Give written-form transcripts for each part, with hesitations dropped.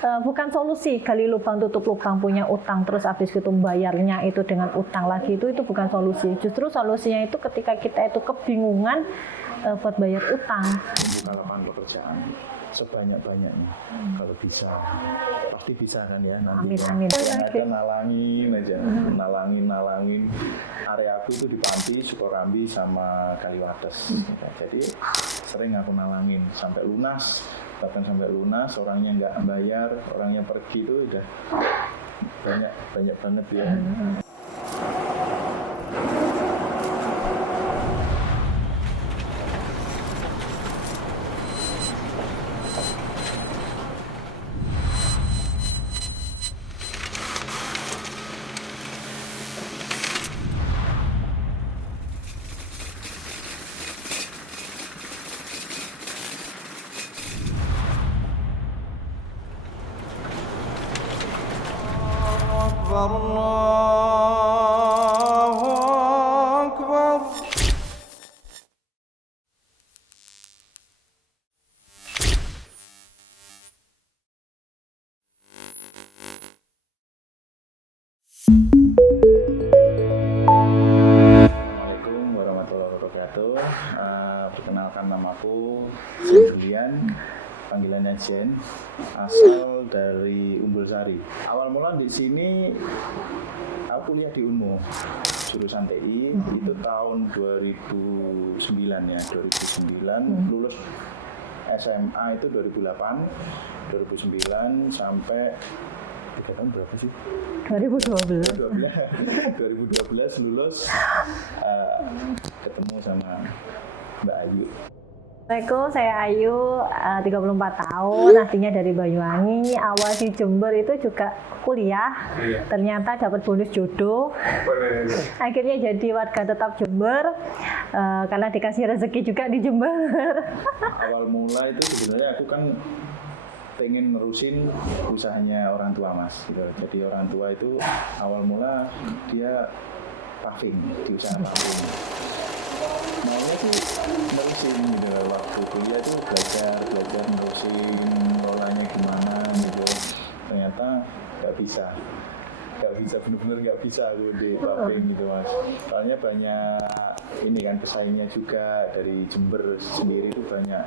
Bukan solusi gali lubang tutup lubang, punya utang terus habis itu bayarnya itu dengan utang lagi, itu bukan solusi. Justru solusinya itu ketika kita itu kebingungan buat bayar utang. Membuka lapangan pekerjaan sebanyak-banyaknya kalau bisa, pasti bisa kan ya nanti. Amin. Yang ada nalangin aja, nalangin area aku itu di Panti, Sukorambi sama Kaliwates. Jadi sering aku nalangin sampai lunas, bahkan sampai lunas, orangnya nggak bayar, orangnya pergi, itu udah banyak banget ya. Allahu Akbar. Assalamualaikum warahmatullahi wabarakatuh. Perkenalkan, namaku Julian, panggilannya Jen, asal dari Umbul Sari. Awal mula di sini aku kuliah di Unmu, jurusan TI, itu tahun 2009 ya, 2009 lulus SMA itu 2008, 2009 sampai 3 tahun berapa sih? 2012. 2012 lulus, ketemu sama Mbak Ayu. Assalamualaikum, saya Ayu, 34 tahun, aslinya dari Banyuwangi. Awal di Jember itu juga kuliah, ternyata dapat bonus jodoh. Akhirnya jadi warga tetap Jember, karena dikasih rezeki juga di Jember. Awal mula itu sebenarnya aku kan pengen nerusin usahanya orang tua mas gitu. Jadi orang tua itu awal mula dia paving, di usaha paving. Maunya tuh nerusin gitu, waktu kuliah tuh belajar nerusin rolanya gimana gitu. Ternyata nggak bisa benar-benar nggak bisa aku di paving gitu mas. Soalnya banyak ini kan pesaingnya juga, dari Jember sendiri itu banyak.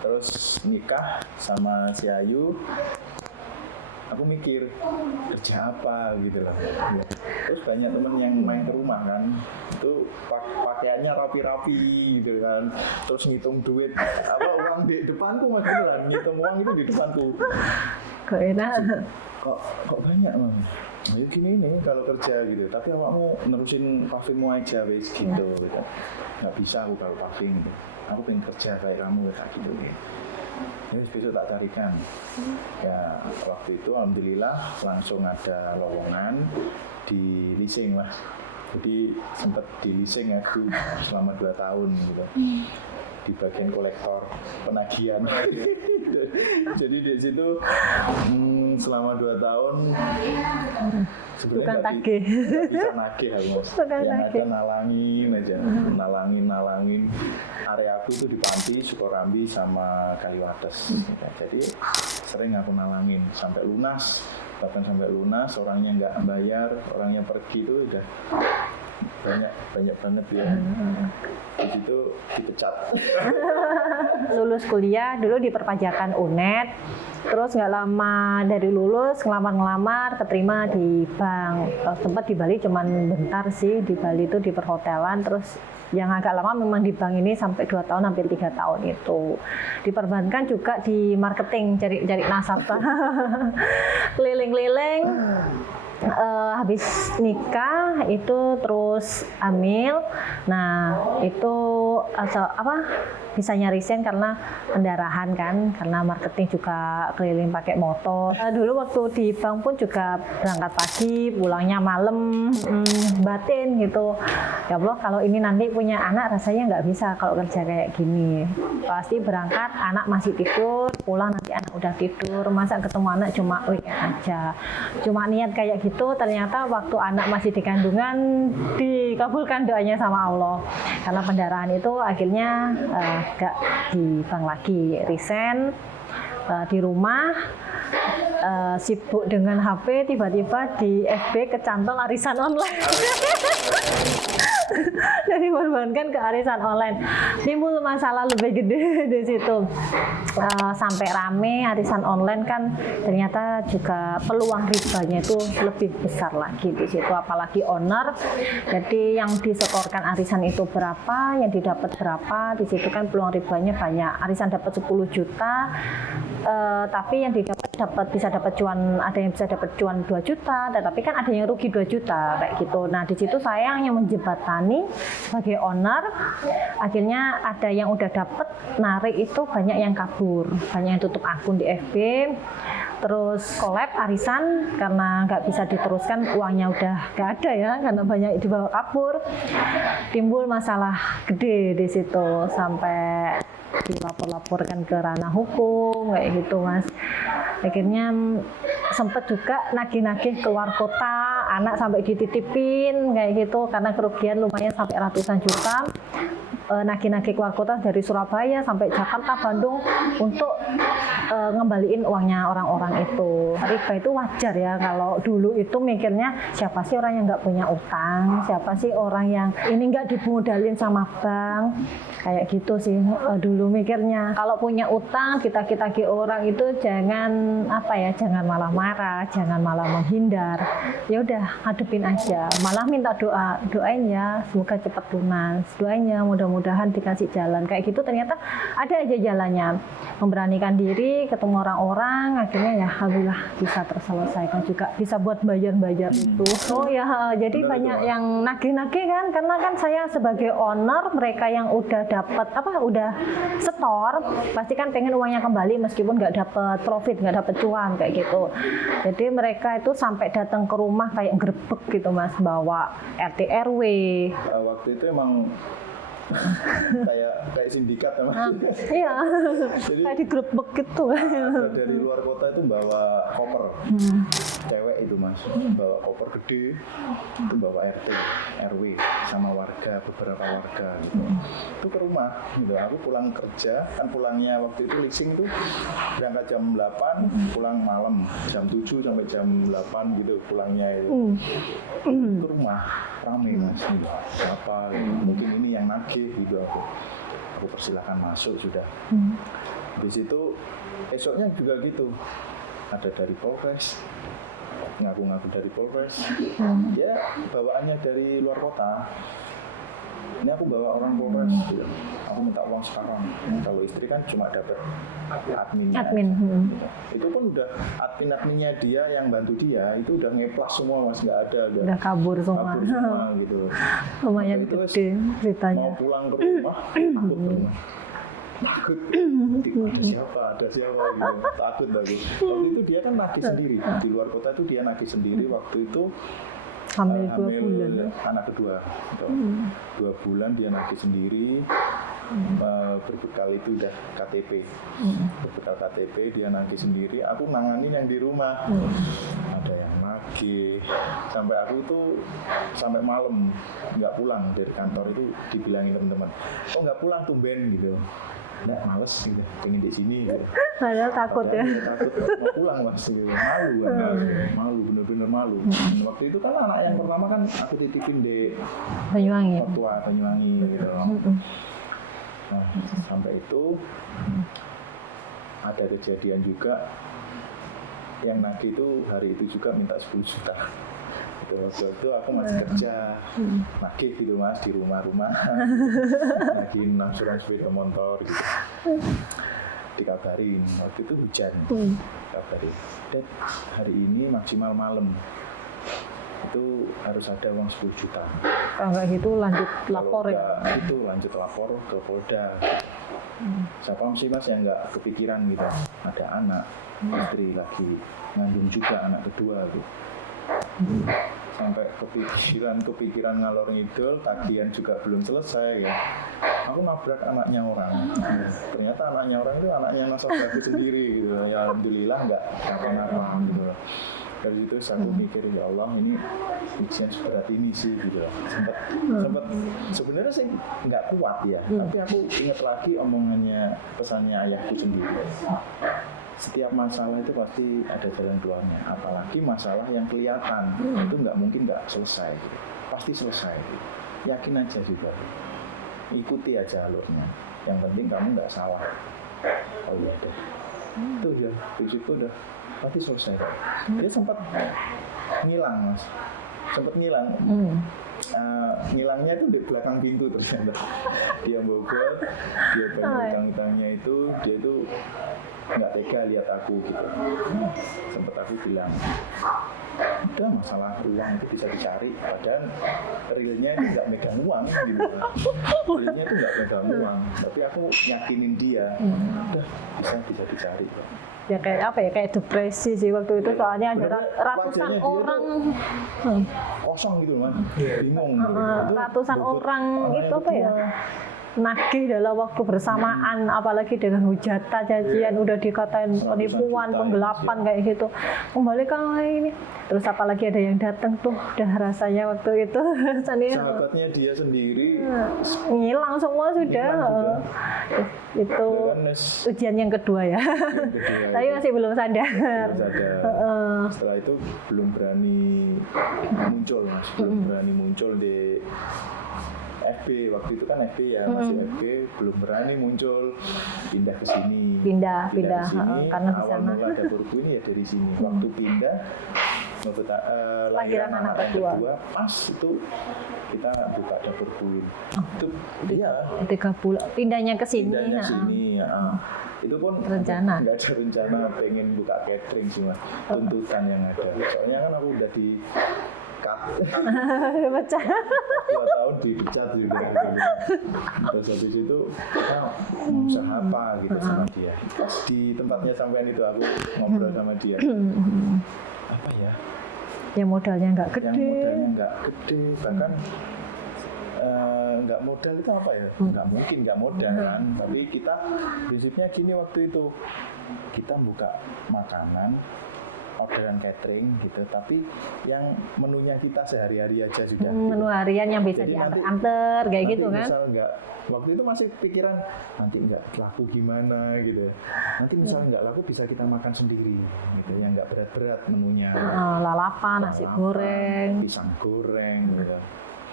Terus nikah sama si Ayu, aku mikir kerja apa gitu loh. Terus banyak temen yang main ke rumah kan, itu pakaiannya rapi-rapi gitu kan. Terus ngitung duit, uang di depanku mas, beneran ngitung uang itu di depanku. Kok enak? Kok banyak mas? Ya gini nih kalau kerja gitu, tapi awakmu nerusin pavingmu aja wes gitu. Nggak bisa aku kalau paving gitu. Aku pengen kerja kayak kamu kayak gitu. Ini besok tak carikan. Ya waktu itu alhamdulillah langsung ada lowongan di leasing lah. Jadi sempat di leasing aku selama 2 tahun gitu. Di bagian kolektor penagihan. Jadi di situ selama 2 tahun Bukan tagih. bisa nagih aku mas. Yang ada nalangin area aku itu di Panti, Sukorambi sama Kaliwates. Jadi sering aku nalangin sampai lunas, bahkan sampai lunas, orangnya nggak bayar, orangnya pergi, itu udah banyak banget ya. Di situ dipecat. Lulus kuliah dulu di perpajakan UNED, terus nggak lama dari lulus ngelamar keterima di bank. Sempat di Bali cuman bentar sih, di Bali itu di perhotelan, terus yang agak lama memang di bank ini sampai 2 tahun hampir 3 tahun itu. Di perbankan juga di marketing, cari nasabah. Keliling-keliling. Habis nikah itu terus hamil. Nah itu bisanya resign karena pendarahan kan, karena marketing juga keliling pakai motor. Dulu waktu di bank pun juga berangkat pagi, pulangnya malam, batin gitu. Ya Allah, kalau ini nanti punya anak rasanya nggak bisa kalau kerja kayak gini. Pasti berangkat anak masih tidur, pulang nanti anak udah tidur, masa ketemu anak cuma weekend aja. Cuma niat kayak gitu, ternyata waktu anak masih di kandungan dikabulkan doanya sama Allah. Karena pendarahan itu akhirnya gak di bank lagi, resign di rumah. sibuk dengan HP, tiba-tiba di FB kecantol arisan online. Dari perbankan ke arisan online, timbul masalah lebih gede di situ. Sampai rame arisan online kan ternyata juga peluang ribanya itu lebih besar lagi di situ, apalagi owner. Jadi yang disetorkan arisan itu berapa, yang didapat berapa, di situ kan peluang ribanya banyak. Arisan dapat 10 juta, tapi yang bisa dapat cuan, ada yang bisa dapat cuan 2 juta, tetapi kan ada yang rugi 2 juta kayak gitu. Nah di situ sayangnya menjembatani sebagai owner, akhirnya ada yang udah dapat narik itu banyak yang kabur, banyak yang tutup akun di FB, terus collab arisan karena nggak bisa diteruskan, uangnya udah nggak ada ya karena banyak dibawa kabur. Timbul masalah gede di situ sampai dilapor-laporkan ke ranah hukum kayak gitu Mas. Akhirnya sempet juga nagih-nagih keluar kota, anak sampai dititipin kayak gitu karena kerugian lumayan sampai ratusan juta. Nagih-nagih keluar kota dari Surabaya sampai Jakarta, Bandung untuk ngembaliin uangnya orang-orang itu. Riba itu wajar ya, kalau dulu itu mikirnya siapa sih orang yang nggak punya utang, siapa sih orang yang ini nggak dimodalin sama bank, kayak gitu sih dulu mikirnya. Kalau punya utang ditagih-tagih orang itu jangan jangan malah marah, jangan malah menghindar. Ya udah hadepin aja, malah minta doain ya semoga cepat lunas, doainnya mudah-mudahan dikasih jalan kayak gitu. Ternyata ada aja jalannya, memberanikan diri, ketemu orang-orang, akhirnya ya alhamdulillah bisa terselesaikan juga, bisa buat bayar itu. Oh ya, jadi banyak yang nagih-nagih kan, karena kan saya sebagai owner, mereka yang udah dapat udah setor, pasti kan pengen uangnya kembali meskipun nggak dapat profit, nggak dapat cuan kayak gitu. Jadi mereka itu sampai datang ke rumah kayak grebek gitu Mas, bawa RT RW. Waktu itu emang kayak sindikat ya Mas. Iya. Jadi kayak digrebek gitu. Dari luar kota itu bawa koper. Cewek itu Mas, bawa koper gede, itu bawa RT, RW sama warga, beberapa warga gitu. Itu ke rumah gitu. Aku pulang kerja, kan pulangnya waktu itu leasing tuh berangkat jam 8, pulang malam jam 7 sampai jam 8 gitu pulangnya itu. Ke rumah rame Mas gitu. Apa mungkin ini yang nagih gitu, aku persilahkan masuk sudah. Habis itu esoknya juga gitu, ada dari Polres, ngaku-ngaku dari Polres, ya bawaannya dari luar kota. Ini aku bawa orang Polres, gitu. Aku minta uang sekarang. Kalau istri kan cuma dapat adminnya. Gitu. Itu pun udah adminnya dia yang bantu dia itu udah ngeplas semua Mas, nggak ada. Udah kabur semua gitu. Lumayan gede ceritanya. Mau pulang ke rumah, takut ke rumah. Takut ada siapa gitu, takut lagi. Waktu itu dia kan nagih sendiri di luar kota, itu dia nagih sendiri. Waktu itu hamil 2 bulan anak kedua gitu. 2 bulan dia nagih sendiri, berbekal itu udah KTP, berbekal KTP dia nagih sendiri. Aku nanganin yang di rumah, ada yang nagih sampai aku itu sampai malam nggak pulang dari kantor. Itu dibilangin teman-teman, oh nggak pulang tumben gitu. Nggak, males gitu, pengen di sini gitu. Padahal takut ya. Takut mau pulang Mas gitu. Malu, bener-bener malu. Waktu itu kan anak yang pertama kan aku titipin di Banyuwangi gitu. Nah, sampai itu ada kejadian juga yang nagih itu hari itu juga minta 10 juta. Waktu itu aku masih kerja, nagih gitu Mas di rumah-rumah, nagih angsuran sepeda motor gitu. Dikabarin waktu itu hujan, dikabarin, hari ini maksimal malam itu harus ada uang 10 juta. Kalau nggak gitu lanjut lapor ya? Itu lanjut lapor ke Polda. Siapa sih Mas yang nggak kepikiran gitu, ada anak, istri lagi ngandung juga anak kedua gitu. Sampai kepikiran ngalor ngidul, tagihan juga belum selesai ya. Aku nabrak anaknya orang. Ternyata anaknya orang itu anaknya nasabahku sendiri gitu. Ya alhamdulillah nggak apa-apa gitu. Dari itu aku mikir, ya Allah ini ujian seberat ini sih gitu. Sempat sebenarnya sih nggak kuat ya. Tapi aku ingat lagi omongannya, pesannya ayahku sendiri. setiap masalah itu pasti ada jalan keluarnya, apalagi masalah yang kelihatan itu nggak mungkin nggak selesai, pasti selesai. Yakin aja juga, ikuti aja alurnya. Yang penting kamu nggak salah. Oh iya deh, itu ya prinsipku udah pasti selesai. Dia sempat ngilang mas, sempat ngilang. Ngilangnya itu di belakang pintu ternyata. Dia bobol, dia pengen utang-utangnya itu, dia itu nggak tega lihat aku gitu. Sempat aku bilang, udah masalah uang itu bisa dicari, padahal realnya itu nggak megang uang gitu. Realnya itu nggak megang uang, tapi aku yakinin dia, udah bisa dicari. Ya kayak apa ya, kayak depresi sih waktu itu, soalnya ada ratusan orang kosong gitu man, bingung. Ratusan orang itu apa ya, nagih dalam waktu bersamaan, apalagi dengan hujatan cacian, udah dikatain penipuan, penggelapan kayak gitu, kembalikan ini. Terus apalagi ada yang datang tuh, udah rasanya waktu itu sahabatnya dia sendiri ngilang semua sudah. Itu ujian yang kedua ya. Tapi masih belum sadar. Setelah itu belum berani muncul mas, belum berani muncul di FB, waktu itu kan FB ya, masih FB, belum berani muncul, pindah ke sini. Pindah ke sini, karena di sana. Awal mula dapurku ini ya dari sini. Waktu pindah, lahiran anak kedua, pas itu kita buka dapurku ini. Itu dia 3 bulan, pindahnya ke sini. Itu pun rencana. Nggak ada rencana pengen buka catering sih mas, tuntutan yang ada. Soalnya kan aku udah di cut. Pecah. 2 tahun dipecat juga. Terus habis itu kita usaha apa gitu sama dia. Pas di tempatnya sampean itu aku ngobrol sama dia. Apa ya? Yang modalnya nggak gede. Bahkan nggak modal itu apa ya? Nggak mungkin nggak modal kan. Tapi kita prinsipnya gini waktu itu, kita buka makanan, orderan catering gitu, tapi yang menunya kita sehari-hari aja sudah. Menu harian yang bisa diantar kayak gitu kan? Misal waktu itu masih pikiran nanti nggak laku gimana gitu. Nanti misal nggak laku bisa kita makan sendiri gitu, yang nggak berat-berat menunya. Lalapan, nasi goreng, pisang goreng gitu.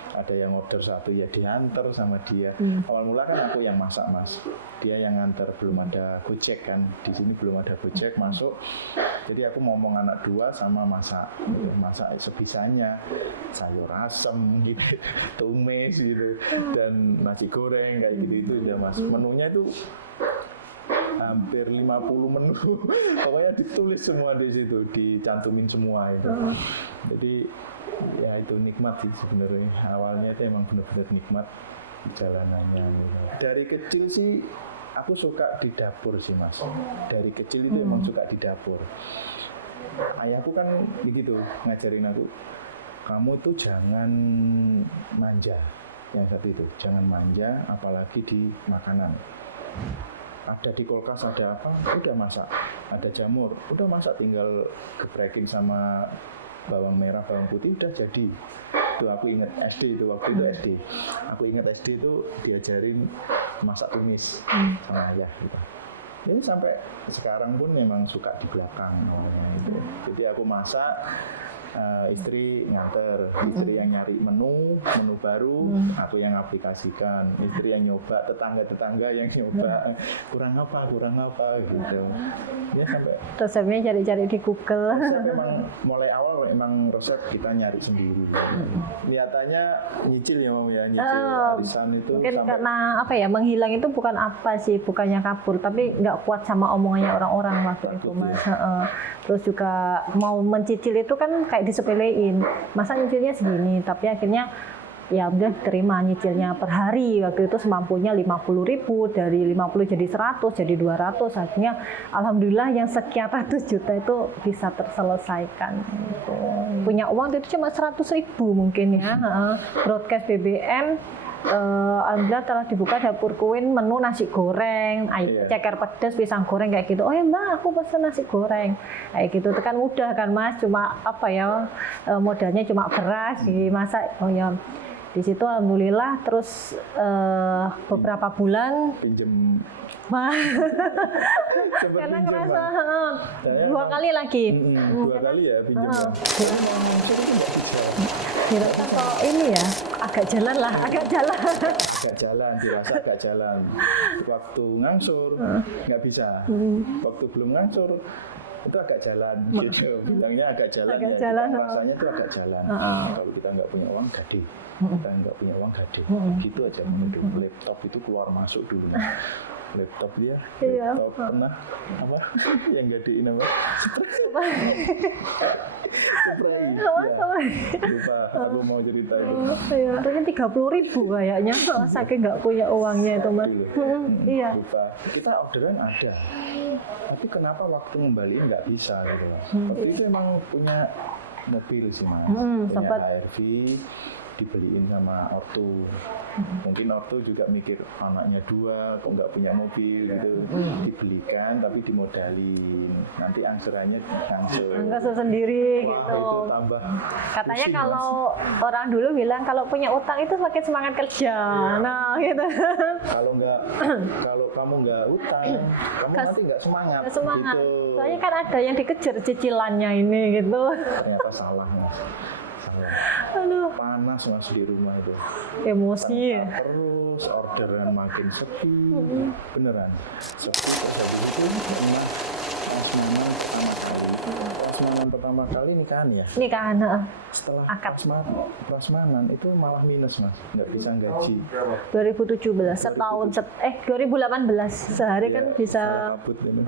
Ada yang order satu ya diantar sama dia. Awal mula kan aku yang masak mas, dia yang nganter, belum ada Gojek kan, di sini belum ada Gojek masuk. Jadi aku ngomong anak 2 sama masak sebisanya, sayur asem gitu, tumis gitu, dan nasi goreng kayak gitu itu udah mas. Menunya itu hampir 50 menu, pokoknya ditulis semua di situ, dicantumin semua itu. Jadi ya itu nikmat sih sebenarnya. Awalnya itu emang benar-benar nikmat perjalanannya. Dari kecil sih aku suka di dapur sih mas. Dari kecil itu emang suka di dapur. Ayahku kan begitu ngajarin aku, kamu tuh jangan manja. Yang satu itu, jangan manja apalagi di makanan. Ada di kulkas ada apa, udah masak. Ada jamur, udah masak, tinggal gebrekin sama bawang merah, bawang putih udah jadi. Itu aku ingat SD itu, waktu itu SD. Aku ingat SD itu diajarin masak tumis sama ayah gitu. Jadi sampai sekarang pun memang suka di belakang gitu. Jadi aku masak, istri nganter, istri yang nyari menu baru, aku yang aplikasikan, istri yang nyoba, tetangga yang nyoba, kurang apa gitu. Ya sampai resepnya cari-cari di Google. Memang mulai awal memang resep kita nyari sendiri. Kelihatannya nyicil ya mau ya, nyicil arisan itu. Mungkin karena apa ya, menghilang itu bukan apa sih, bukannya kabur, tapi nggak kuat sama omongannya orang-orang waktu itu mas. Terus juga mau mencicil itu kan kayak disepelein, masa nyicilnya segini, tapi akhirnya ya udah terima nyicilnya per hari. Waktu itu semampunya 50.000, dari 50 jadi 100, jadi 200. Akhirnya alhamdulillah yang sekian ratus juta itu bisa terselesaikan gitu. Punya uang itu cuma 100.000 mungkin ya. Broadcast BBM, alhamdulillah telah dibuka dapur Kuin, menu nasi goreng, ceker pedas, pisang goreng kayak gitu. Oh ya mbak, aku pesen nasi goreng kayak gitu. Itu kan mudah kan mas, cuma apa ya, modalnya cuma beras dimasak. Oh ya Di situ alhamdulillah terus beberapa bulan Pinjem Wah, sempet karena pinjem, ngerasa Mas. dua kali lagi. Dua kali ya pinjem. Kalau mau ngangsur itu nggak bisa. Dirasa kok ini ya agak jalan lah, agak jalan. Agak jalan, dirasa agak jalan. Waktu ngangsur nggak bisa. Waktu belum ngangsur itu agak jalan. Gitu. Bilangnya agak jalan. Agak ya. jalan, Rasanya itu agak jalan. Kalau kita nggak punya uang gade. Kita nggak punya uang gade. Gitu aja. Laptop itu keluar masuk dulu. Laptop dia, Iya. laptop pernah apa yang gadein apa? Spray. Lupa, aku mau cerita itu. Iya, harusnya 30.000 kayaknya, saking nggak punya uangnya itu mas. Iya. Lupa. Kita orderan ada, tapi kenapa waktu ngembaliin nggak bisa gitu mas? Tapi itu emang punya mobil sih mas, punya sempat. HRV dibeliin sama ortu. Mungkin ortu juga mikir anaknya dua, kok nggak punya mobil gitu, dibelikan tapi dimodalin. Nanti angsurannya Angkat sendiri Wah, gitu. itu tambah Katanya pusing, kalau orang dulu bilang kalau punya utang itu semakin semangat kerja. Nah gitu. Kalau kamu nggak utang, kamu nanti nggak semangat. Semangat. Gitu. Soalnya kan ada yang dikejar cicilannya ini gitu. Ternyata salah mas. Salah. Aduh, Panas mas di rumah itu. emosi. Terus orderan makin sepi. Beneran. Sepi terjadi itu pernah prasmanan pertama kali nikahan ya. Ini kan Setelah akad. prasmanan itu malah minus mas, nggak bisa gaji. 2017 setahun 2018 sehari kan bisa Kabut gitu.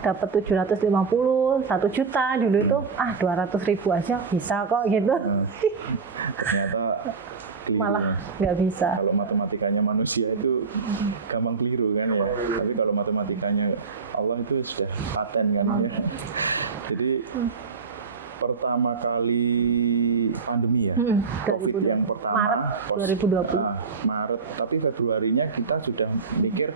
dapat 750 1 juta dulu itu 200.000 aja bisa kok gitu. Ternyata keliru, Malah Mas. nggak bisa. Kalau matematikanya manusia itu gampang keliru kan ya. Tapi kalau matematikanya Allah itu sudah paten kan ya. Jadi pertama kali pandemi ya, COVID 2020. yang pertama Maret 2020. Maret, tapi Februarinya kita sudah mikir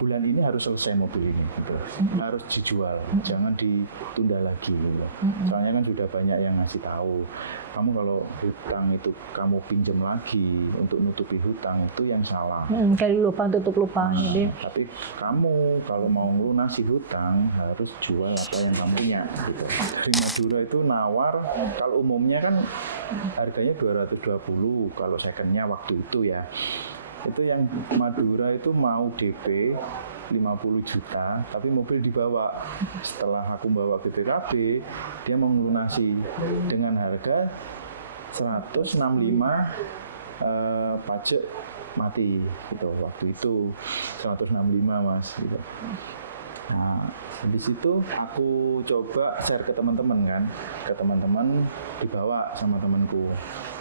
bulan ini harus selesai mobil ini gitu. Harus dijual, jangan ditunda lagi gitu. Soalnya kan sudah banyak yang ngasih tahu, kamu kalau hutang itu kamu pinjam lagi untuk nutupi hutang itu yang salah. Kayak lubang tutup lubang jadi. Tapi kamu kalau mau lunasi hutang harus jual apa yang kamu punya gitu. Di Madura itu nawar, kalau umumnya kan harganya 220, kalau secondnya waktu itu ya. Itu yang Madura itu mau DP 50 juta, tapi mobil dibawa. Setelah aku bawa ke BPKB, dia mau melunasi dengan harga 165, pajak mati gitu waktu itu 165 mas gitu. Nah, di situ aku coba share ke teman-teman kan, dibawa sama temanku.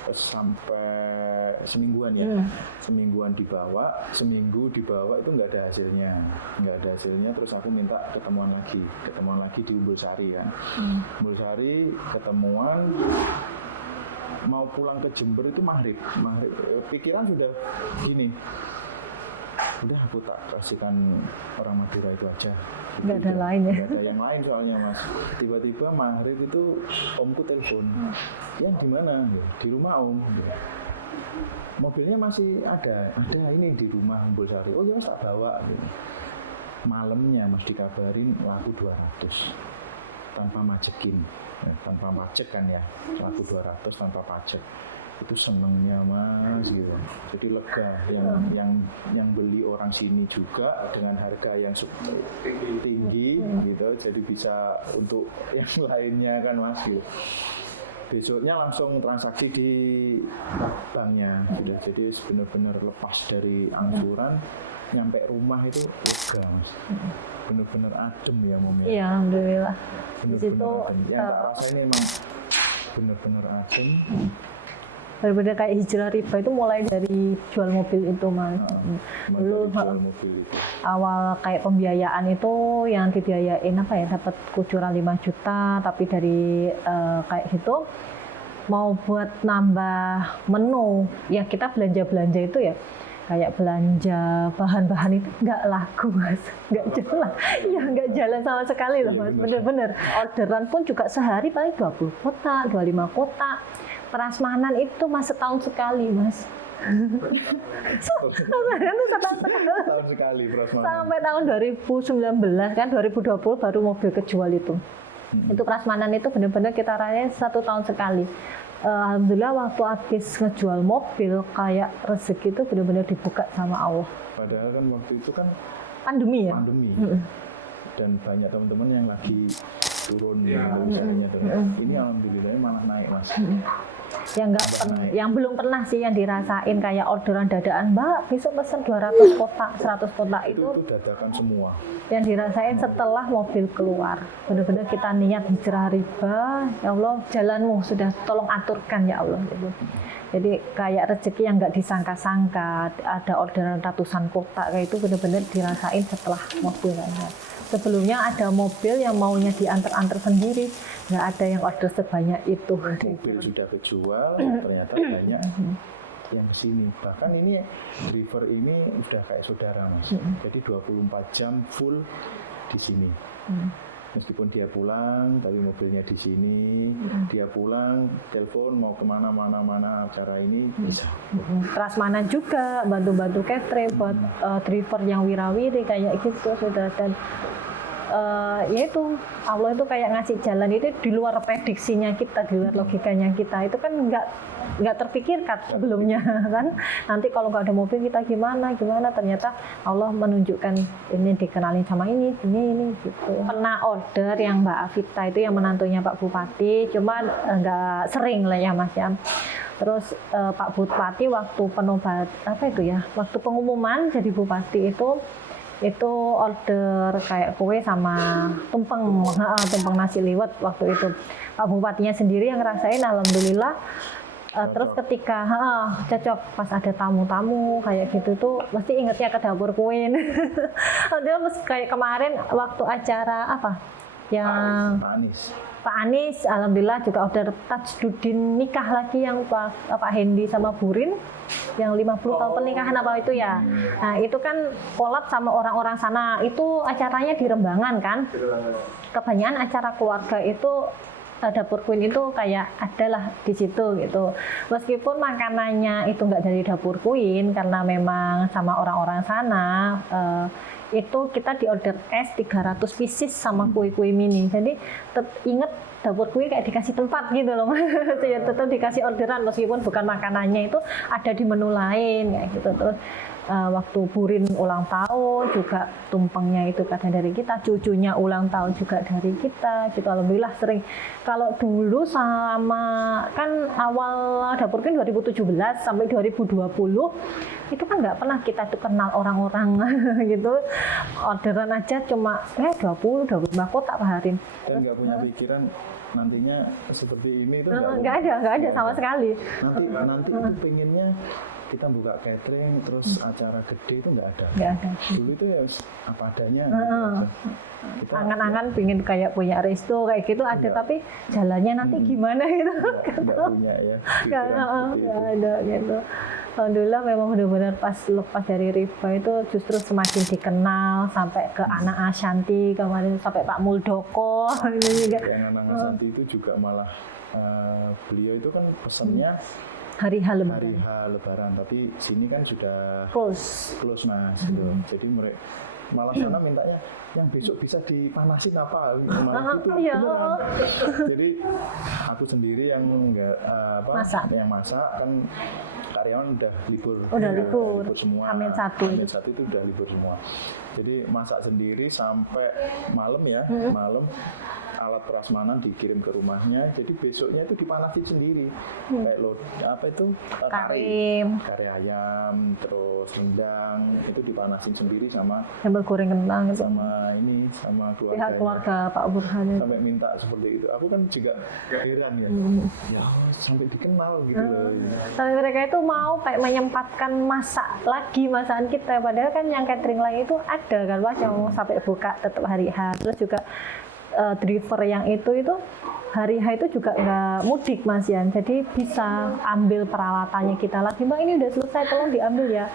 Terus sampai semingguan ya, semingguan dibawa, seminggu dibawa itu nggak ada hasilnya, terus aku minta ketemuan lagi di Umbulsari kan. Umbulsari ketemuan, mau pulang ke Jember itu maghrib. Pikiran sudah gini, udah aku tak kasihkan orang Madura itu aja. Nggak ada lain ya. Nggak ada yang lain soalnya mas. Tiba-tiba maghrib itu omku telepon, yang di mana? Di rumah om. Mobilnya masih ada ini di rumah Umbulsari. Oh ya tak bawa. Malamnya mas dikabarin laku 200 tanpa majekin, tanpa pajak kan ya, laku 200 tanpa pajak. Itu senengnya mas gitu, jadi lega. Yang beli orang sini juga dengan harga yang tinggi gitu, jadi bisa untuk yang lainnya kan mas gitu. Besoknya langsung transaksi di banknya gitu. Jadi benar-benar lepas dari angsuran, nyampe rumah itu lega mas, benar-benar adem ya momen. Iya alhamdulillah. Di situ yang tak rasa ini emang benar-benar adem. berbeda kayak hijrah riba itu mulai dari jual mobil itu mas. Dulu Jual mobil itu. awal kayak pembiayaan itu yang dibiayain dapat kucuran 5 juta, tapi dari kayak gitu mau buat nambah menu yang kita belanja itu ya kayak belanja bahan-bahan itu nggak laku mas, nggak jalan sama sekali loh mas, bener-bener orderan pun juga sehari paling 20 kotak, 25 kotak. Prasmanan itu Mas setahun sekali Mas. Prasmanan itu setahun sekali. Tahun sekali prasmanan. Sampai tahun 2019 kan 2020 baru mobil kejual itu. Itu prasmanan itu benar-benar kita rayain 1 tahun sekali. Alhamdulillah waktu habis ngejual mobil kayak rezeki itu benar-benar dibuka sama Allah. Padahal kan waktu itu kan Pandemi ya. pandemi. Dan banyak teman-teman yang lagi turun misalnya tuh. Ini alhamdulillah malah naik Mas. Yang belum pernah sih yang dirasain kayak orderan dadaan, Mbak besok pesen 200 kotak, 100 kotak Itu dadakan semua. yang dirasain setelah mobil keluar. Benar-benar kita niat hijrah riba, ya Allah jalanmu sudah tolong aturkan ya Allah gitu. Jadi kayak rezeki yang nggak disangka-sangka, ada orderan ratusan kotak kayak itu benar-benar dirasain setelah mobil kayaknya. Sebelumnya ada mobil yang maunya diantar-antar sendiri, nggak ada yang order sebanyak itu. Mobil sudah kejual, ternyata banyak yang kesini. Bahkan ini driver ini udah kayak saudara Mas. Jadi 24 jam full di sini. Meskipun dia pulang, tapi mobilnya di sini. Dia pulang, telepon mau kemana-mana acara ini bisa. Prasmanan juga bantu-bantu catering buat driver yang wirawiri kayak gitu sudah. Dan ya itu Allah itu kayak ngasih jalan itu di luar prediksinya kita, di luar logikanya kita. Itu kan nggak terpikirkan sebelumnya kan. Nanti kalau nggak ada mobil kita gimana, ternyata Allah menunjukkan ini dikenalin sama ini gitu. Pernah order yang Mbak Afita itu yang menantunya Pak Bupati, cuma nggak sering lah ya Mas ya. Terus Pak Bupati waktu penobat waktu pengumuman jadi Bupati itu order kayak kue sama tumpeng nasi liwet waktu itu. Pak Bupatinya sendiri yang ngerasain alhamdulillah. Terus ketika cocok pas ada tamu-tamu kayak gitu tuh mesti ingetnya ke dapur kue. Dia kayak kemarin waktu acara yang Pak Anies alhamdulillah juga order tajdudin nikah lagi yang Pak Hendy sama Burin yang 50 tahun pernikahan apa itu ya. Nah itu kan kolab sama orang-orang sana, itu acaranya di Rembangan kan. Kebanyakan acara keluarga itu dapur Queen itu kayak adalah di situ gitu. Meskipun makanannya itu nggak dari dapur Queen karena memang sama orang-orang sana, itu kita di order es 300 pieces sama kue-kue mini. Jadi inget dapur kue kayak dikasih tempat gitu loh. Ya, tetap dikasih orderan meskipun bukan makanannya itu ada di menu lain kayak gitu. Terus waktu Burin ulang tahun juga tumpengnya itu kadang dari kita, cucunya ulang tahun juga dari kita gitu. Alhamdulillah sering. Kalau dulu sama kan awal dapur kue 2017 sampai 2020 itu kan nggak pernah kita tuh kenal orang-orang gitu. Orderan aja cuma 25 kotak per hari. Dan nggak punya pikiran nantinya seperti ini itu nggak ada sama sekali. Nanti itu pengennya kita buka catering terus acara gede itu nggak ada. Dulu itu ya apa adanya. Angan-angan pengen kayak punya resto kayak gitu ada, tapi jalannya nanti gimana gitu. Nggak punya ya. Nggak ada gitu. Alhamdulillah memang benar-benar pas lepas dari riba itu justru semakin dikenal sampai ke anak Ashanti kemarin, sampai Pak Muldoko ini juga. Yang anak Ashanti itu juga malah beliau itu kan pesannya hari H Lebaran, tapi sini kan sudah close Mas gitu. Jadi mereka malah sana mintanya yang besok bisa dipanasin apa iya. Jadi aku sendiri yang masak kan karyawan udah libur semua. Hamil 1 itu udah libur semua. Jadi masak sendiri sampai malam ya. Malam alat prasmanan dikirim ke rumahnya. Jadi besoknya itu dipanasin sendiri. Kayak kari ayam, terus rendang itu dipanasin sendiri sama goreng kentang gitu. Sama keluarga Pak Burhan sampai minta seperti itu. Aku kan juga heran ya. Ya sampai dikenal gitu. Sampai mereka itu mau kayak menyempatkan masak lagi masakan kita, padahal kan yang catering lain itu ada kan Mas yang sampai buka tetap hari H. Terus juga driver yang itu hari H itu juga nggak mudik Mas Yan, jadi bisa ambil peralatannya kita lagi, Mbak ini udah selesai tolong diambil ya.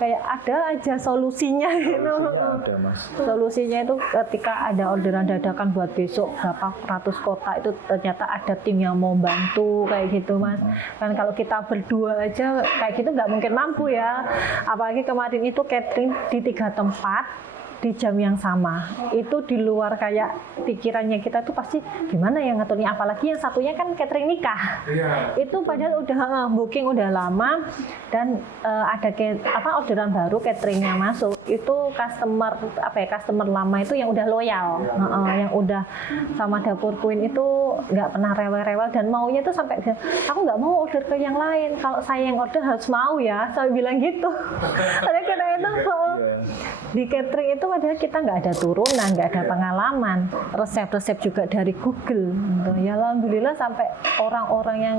kayak ada aja solusinya gitu. Solusinya ada, Mas. Solusinya itu ketika ada orderan dadakan buat besok berapa ratus kotak itu ternyata ada tim yang mau bantu kayak gitu, Mas. Kan kalau kita berdua aja kayak gitu nggak mungkin mampu ya. Apalagi kemarin itu catering di 3 tempat di jam yang sama. Itu di luar kayak pikirannya kita tuh pasti gimana ya ngaturnya, apalagi yang satunya kan catering nikah. Itu padahal udah booking udah lama dan ada orderan baru cateringnya masuk. Itu customer lama itu yang udah loyal, yang udah sama Dapur Queen itu nggak pernah rewel-rewel dan maunya tuh sampai aku nggak mau order ke yang lain, kalau saya yang order harus mau ya, saya bilang gitu. Karena itu di catering itu padahal kita nggak ada turunan, nggak ada pengalaman, resep-resep juga dari Google. Ya alhamdulillah sampai orang-orang yang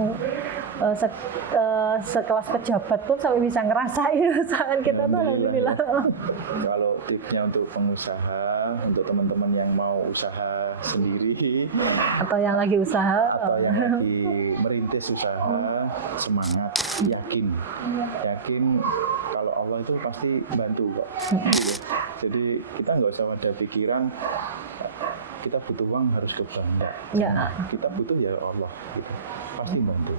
sekelas pejabat pun sampai bisa ngerasain usahaan kita tuh alhamdulillah. Kalau tipsnya untuk pengusaha, untuk teman-teman yang mau usaha sendiri atau yang lagi usaha atau yang lagi merintis usaha, semangat, yakin kalau Allah itu pasti bantu kok. Jadi kita nggak usah ada pikiran kita butuh uang harus ke bank. Ya. Kita butuh ya Allah gitu. Pasti bantu,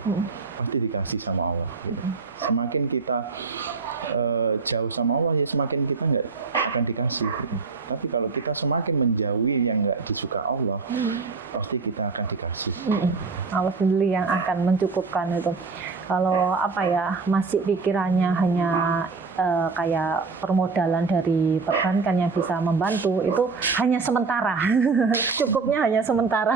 pasti dikasih sama Allah gitu. Semakin kita jauh sama Allah ya semakin kita nggak akan dikasih gitu. Tapi kalau kita semakin menjauhi yang nggak disuka Allah, pasti kita akan dikasih. Allah sendiri yang akan mencukupkan itu. Kalau masih pikirannya hanya kayak permodalan dari perbankan yang bisa membantu, itu hanya sementara. Cukupnya hanya sementara.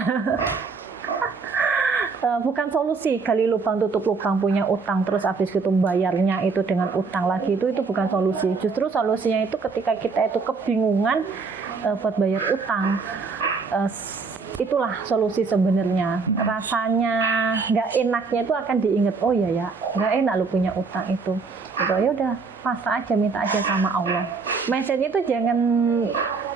Bukan solusi gali lubang tutup lubang, punya utang terus habis itu bayarnya itu dengan utang lagi, itu bukan solusi. Justru solusinya itu ketika kita itu kebingungan buat bayar utang, itulah solusi sebenarnya. Rasanya nggak enaknya itu akan diingat, oh ya nggak enak lu punya utang itu. Gitu, ya udah pasrah aja, minta aja sama Allah. Mindsetnya itu jangan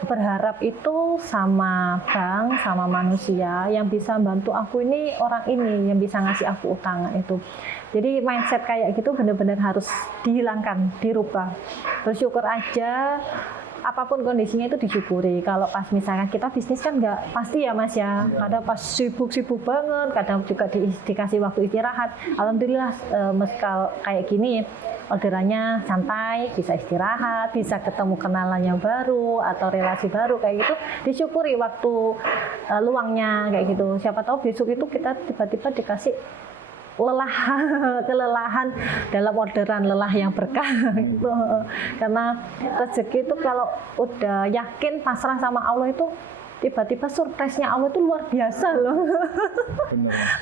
berharap itu sama bank, sama manusia yang bisa bantu aku ini, orang ini yang bisa ngasih aku utangan itu. Jadi mindset kayak gitu benar-benar harus dihilangkan, dirubah. Bersyukur aja, apapun kondisinya itu disyukuri. Kalau pas misalkan kita bisnis kan nggak pasti ya Mas ya. Kadang pas sibuk-sibuk banget, kadang juga dikasih waktu istirahat. Alhamdulillah meskal kayak gini orderannya santai, bisa istirahat, bisa ketemu kenalan yang baru atau relasi baru kayak gitu. Disyukuri waktu luangnya kayak gitu. Siapa tahu besok itu kita tiba-tiba dikasih kelelahan dalam orderan, lelah yang berkah gitu. Karena rezeki itu kalau udah yakin pasrah sama Allah itu tiba-tiba surprise-nya Allah itu luar biasa loh.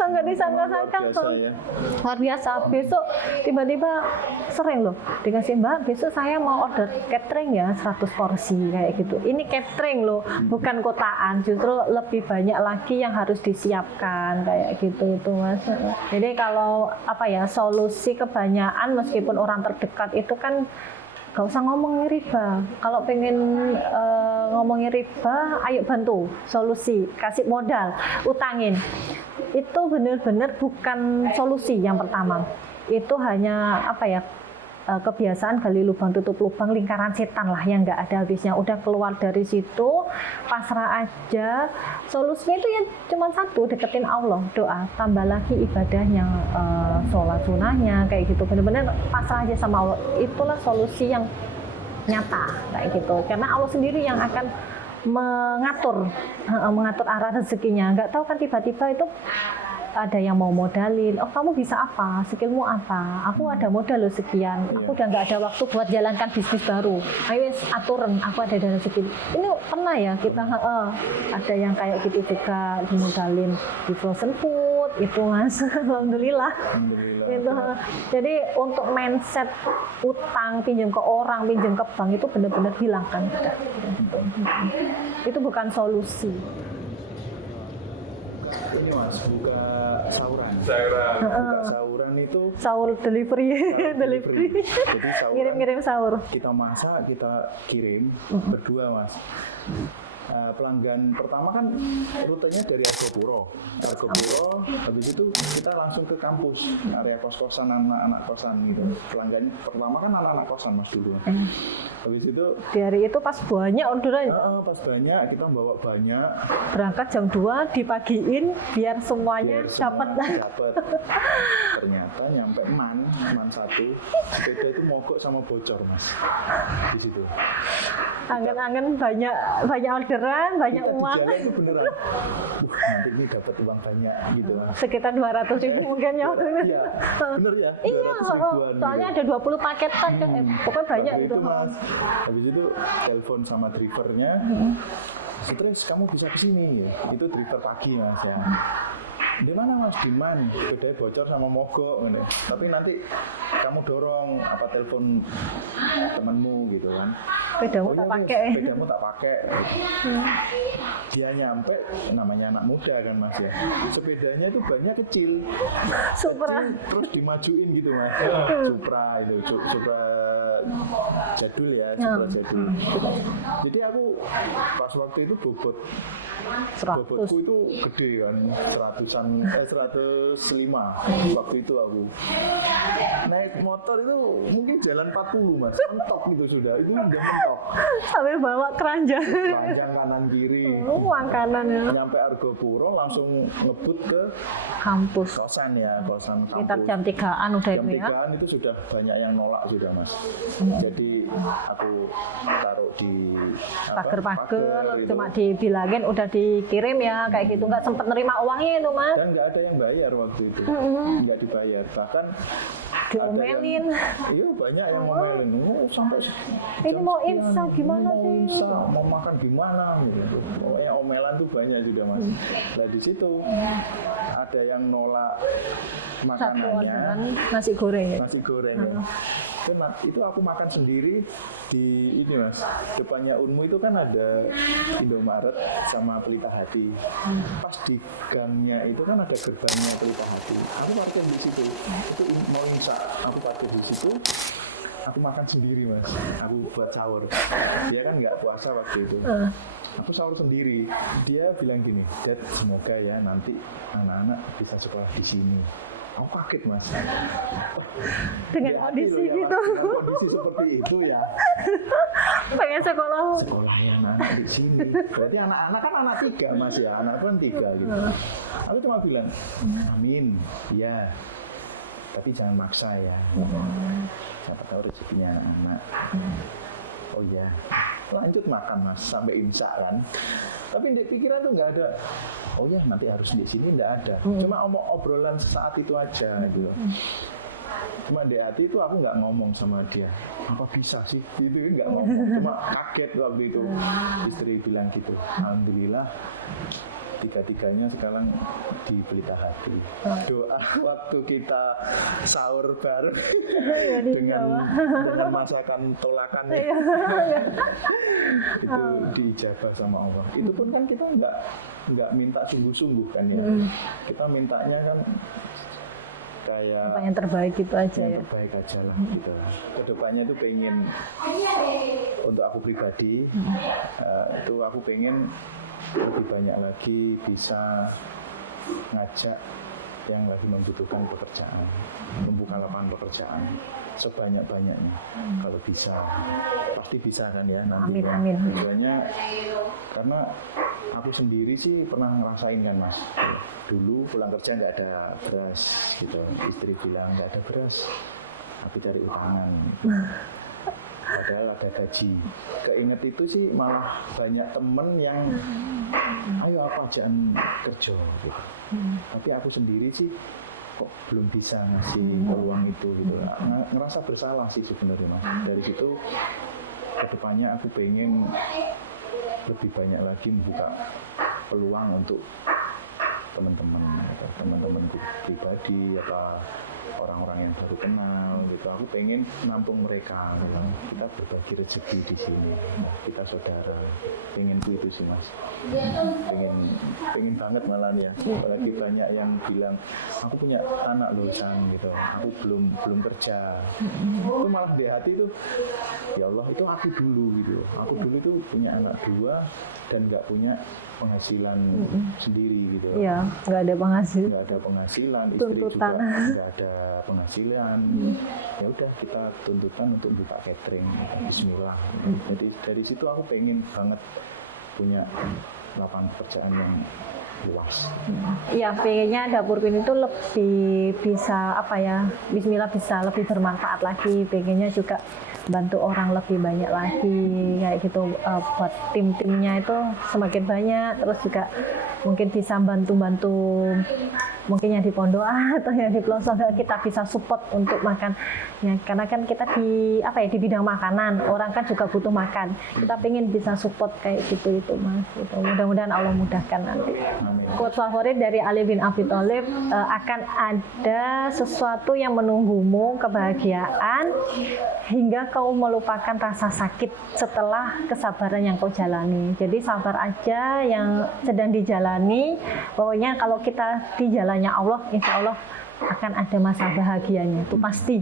Nggak disangka-sangka ya. luar biasa. Besok tiba-tiba sering loh dikasih, Mbak besok saya mau order catering ya 100 porsi kayak gitu. Ini catering loh, bukan kotaan, justru lebih banyak lagi yang harus disiapkan kayak gitu itu Mas. Jadi kalau solusi kebanyakan meskipun orang terdekat itu kan gak usah ngomongin riba. Kalau pengen ngomongin riba, ayo bantu, solusi, kasih modal, utangin. Itu benar-benar bukan solusi yang pertama. Itu hanya kebiasaan gali lubang tutup lubang, lingkaran setan lah yang nggak ada habisnya. Udah keluar dari situ, pasrah aja. Solusinya itu ya cuma satu, deketin Allah, doa, tambah lagi ibadah yang sholat sunnahnya kayak gitu. Benar-benar pasrah aja sama Allah. Itulah solusi yang nyata kayak gitu. Karena Allah sendiri yang akan mengatur arah rezekinya. Nggak tahu kan tiba-tiba itu ada yang mau modalin, oh kamu bisa apa, skillmu apa, aku ada modal loh sekian, aku udah nggak ada waktu buat jalankan bisnis baru, ayo aturan, aku ada dana segini. Ini pernah ya kita ada yang kayak gitu juga dimodalin di frozen food itu Mas. Alhamdulillah. Itu. Jadi untuk mindset utang, pinjam ke orang, pinjam ke bank itu benar-benar hilangkan. Itu bukan solusi. Ini Mas, buka sauran itu sahur delivery. Jadi sauran Ngirim sahur. kita masak, kita kirim berdua Mas. pelanggan pertama kan rutenya dari Argopuro, habis itu kita langsung ke kampus, area kos-kosan anak-anak kosan gitu. Pelanggan pertama kan anak-anak kosan mas dulu. Habis itu Di hari itu pas banyak orderan, pas banyak kita bawa banyak. berangkat jam 2 dipagiin biar semuanya dapat. Ternyata nyampe man satu, sepeda itu mogok sama bocor mas di situ. Angen-angen banyak orderan, banyak Kita uang. di jalan itu beneran, nanti ini dapat uang banyak gitu mas. Sekitar 200.000 mungkin ya. Iya, bener ya. Iya, 200 ribuan soalnya gitu. ada 20 paketan, pokoknya banyak Waktu itu. mas. Habis itu telepon sama drivernya, terus kamu bisa kesini, itu driver pagi mas ya. Di mana mas? Di mana? Sepeda bocor sama mogok gitu. Tapi nanti kamu dorong apa telepon temenmu gitu kan. Sepedamu tak pakai. Sepedamu tak pakai. Dia nyampe, namanya anak muda kan mas ya. Sepedanya itu bannya kecil. Supra. Kecil, terus dimajuin gitu mas. Supra itu, Supra jadul ya, Supra jadul. Jadi aku pas waktu itu bobotku itu gede kan, 105 waktu itu aku naik motor itu mungkin jalan 40 mas, mentok gitu sudah, itu udah mentok Sampai bawa keranjang. panjang kanan kiri. Uang kanan ya. Nyampe Argopuro langsung ngebut ke Kampus. kosan ya, kosan Sekitar kampus. jam 3-an udah Jam itu ya. 3-an itu sudah banyak yang nolak sudah mas. Jadi aku taruh di Pager-pager, gitu. cuma dibilangin udah dikirim ya kayak gitu, nggak sempet nerima uangnya itu mas. Dan nggak ada yang bayar waktu itu, nggak dibayar, bahkan Diomelin. iya banyak yang ngomelin, sampai Ini mau imsa gimana mau sih? imsa, mau makan gimana gitu. Pokoknya omelan tuh banyak juga mas. Nah di situ ada yang nolak Satu orderan makanannya, nasi goreng ya. nasi goreng ya. Itu aku makan sendiri di ini mas, depannya Unmu itu kan ada Indomaret sama Pelita Hati. Pas di gangnya itu kan ada gerbangnya Pelita Hati. Aku parkir di situ. Itu mau imsak, aku parkir di situ. Aku makan sendiri mas. Aku buat sahur. Dia kan nggak puasa waktu itu. Aku sahur sendiri. Dia bilang gini, Dad, semoga ya nanti anak-anak bisa sekolah di sini. Aku kaget mas. Dengan Ya, kondisi ya, gitu. Mas, dengan kondisi seperti itu ya. Pengen sekolah. Sekolahnya anak di sini. Berarti anak-anak kan anak 3 mas ya. Anak kan 3 gitu. Aku cuma bilang, amin, ya. Tapi jangan maksa ya. Siapa tahu rezekinya anak. Oh ya, lanjut makan mas sampai imsak kan. Tapi di pikiran tuh nggak ada. Oh ya nanti harus di sini nggak ada. Cuma obrolan saat itu aja gitu. Cuma di hati itu aku nggak ngomong sama dia. Apa bisa sih? Gitu nggak ngomong. Cuma kaget waktu itu. Istri bilang gitu. Alhamdulillah. Tiga-tiganya sekarang di Pelita Hati. Doa waktu kita sahur bareng dengan masakan tolakan itu diijabah sama Allah. Itu pun kan kita nggak minta sungguh-sungguh kan ya. Kita mintanya kan kayak Apa yang terbaik gitu aja ya. yang terbaik aja lah gitu. Kedepannya itu pengen untuk aku pribadi itu aku pengen lebih banyak lagi bisa ngajak yang lagi membutuhkan pekerjaan, membuka lapangan pekerjaan sebanyak-banyaknya kalau bisa, pasti bisa kan ya nanti. Amin. Tujuannya karena aku sendiri sih pernah ngerasain kan mas, dulu pulang kerja nggak ada beras gitu, istri bilang nggak ada beras, aku cari utangan. Padahal ada gaji. Keinget itu sih malah banyak temen yang ayo apa ajaan kerja gitu. Tapi aku sendiri sih kok belum bisa ngasih peluang itu gitu. Ngerasa bersalah sih sebenarnya mas. Dari situ kedepannya aku pengen lebih banyak lagi membuka peluang untuk teman-temanku pribadi apa orang-orang yang baru kenal gitu. Aku pengen nampung mereka, gitu. Kita berbagi rezeki di sini, kita saudara. Pengen itu sih mas, pengen banget malah ya. Apalagi banyak yang bilang aku punya anak loh San gitu, aku belum kerja. Itu malah di hati tuh, ya Allah itu aku dulu gitu. Aku dulu tuh punya anak 2 dan nggak punya penghasilan sendiri gitu. Iya, nggak ada penghasilan. Nggak ada penghasilan, istri Tuntutan. juga nggak ada penghasilan. Ya udah kita tuntutan untuk buka catering. Bismillah. Jadi dari situ aku pengen banget punya lapangan pekerjaan yang luas. Iya, pengennya dapur Queen itu lebih bisa apa ya? Bismillah bisa lebih bermanfaat lagi. Pengennya juga bantu orang lebih banyak lagi kayak gitu, buat tim-timnya itu semakin banyak, terus juga mungkin bisa bantu-bantu mungkin yang di pondokan atau yang di pelosok kita bisa support untuk makan ya, karena kan kita di apa ya di bidang makanan, orang kan juga butuh makan, kita pengen bisa support kayak gitu itu mas gitu. Mudah-mudahan Allah mudahkan nanti. Quote favorit dari Ali bin Abi Thalib, akan ada sesuatu yang menunggumu, kebahagiaan hingga kau melupakan rasa sakit setelah kesabaran yang kau jalani. Jadi sabar aja yang sedang dijalani, pokoknya kalau kita di jalannya Allah, insya Allah akan ada masa bahagianya, itu pasti.